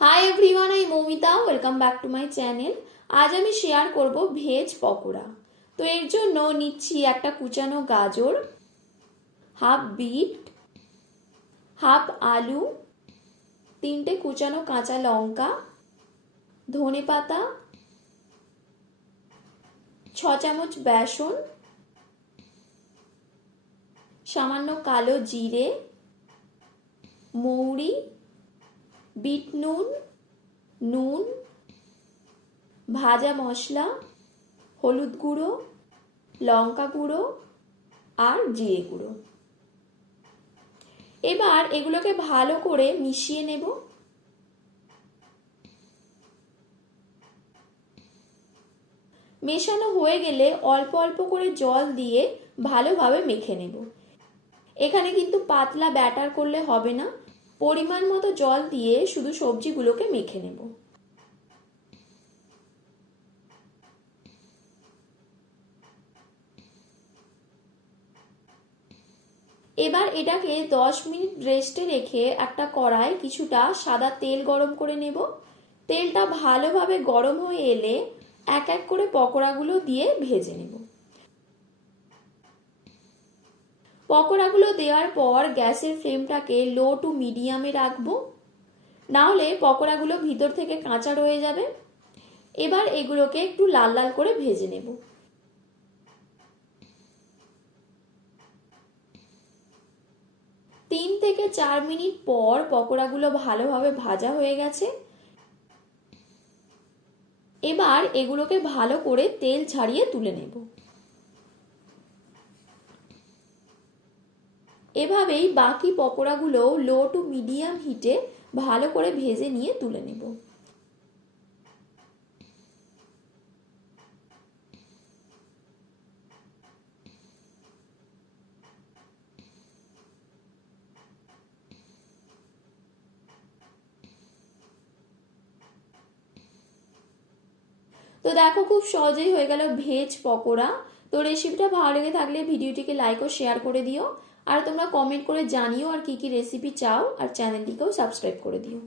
Hi everyone, I Moumita. Welcome back to my channel. আজ আমি share করব ভেজ পকোড়া। তো এর জন্য নিচ্ছি একটা কুচানো গাজর, হাফ বিট, হাফ আলু, 3টে কুচানো কাঁচা লঙ্কা, ধনে পাতা, 6 চামচ বেসন, সামান্য কালো জিরে, মৌরি, বিট নুন, নুন, ভাজা মশলা, হলুদ গুঁড়ো, লঙ্কা গুঁড়ো আর জিরে গুঁড়ো। এবার এগুলোকে ভালো করে মিশিয়ে নেব। মেশানো হয়ে গেলে অল্প অল্প করে জল দিয়ে ভালোভাবে মেখে নেব। এখানে কিন্তু পাতলা ব্যাটার করলে হবে না, পরিমাণ মতো জল দিয়ে শুধু সবজিগুলোকে মেখে নেব। এবার এটাকে 10 মিনিট রেস্টে রেখে একটা কড়ায় কিছুটা সাদা তেল গরম করে নেব। তেলটা ভালোভাবে গরম হয়ে এলে এক এক করে পকোড়াগুলো দিয়ে ভেজে নেব। পকোড়াগুলো দেওয়ার পর গ্যাসের ফ্লেমটাকে লো টু মিডিয়ামে রাখবো, না হলে পকোড়াগুলো ভিতর থেকে কাঁচা রয়ে যাবে। এবার এগুলোকে একটু লাল লাল করে ভেজে নেব। 3 থেকে 4 মিনিট পর পকোড়াগুলো ভালোভাবে ভাজা হয়ে গেছে। এবার এগুলোকে ভালো করে তেল ছাড়িয়ে তুলে নেব। এভাবেই বাকি পকোড়াগুলো লো টু মিডিয়াম হিটে ভালো করে ভেজে নিয়ে তুলে নেব। তো দেখো, খুব সহজেই হয়ে গেল ভেজ পকোড়া। তো রেসিপিটা ভালো লেগে থাকলে ভিডিওটিকে লাইক ও শেয়ার করে দিও, আর তোমরা কমেন্ট করে জানিও আর কি কি রেসিপি চাও, আর চ্যানেলটিকেও সাবস্ক্রাইব করে দিও।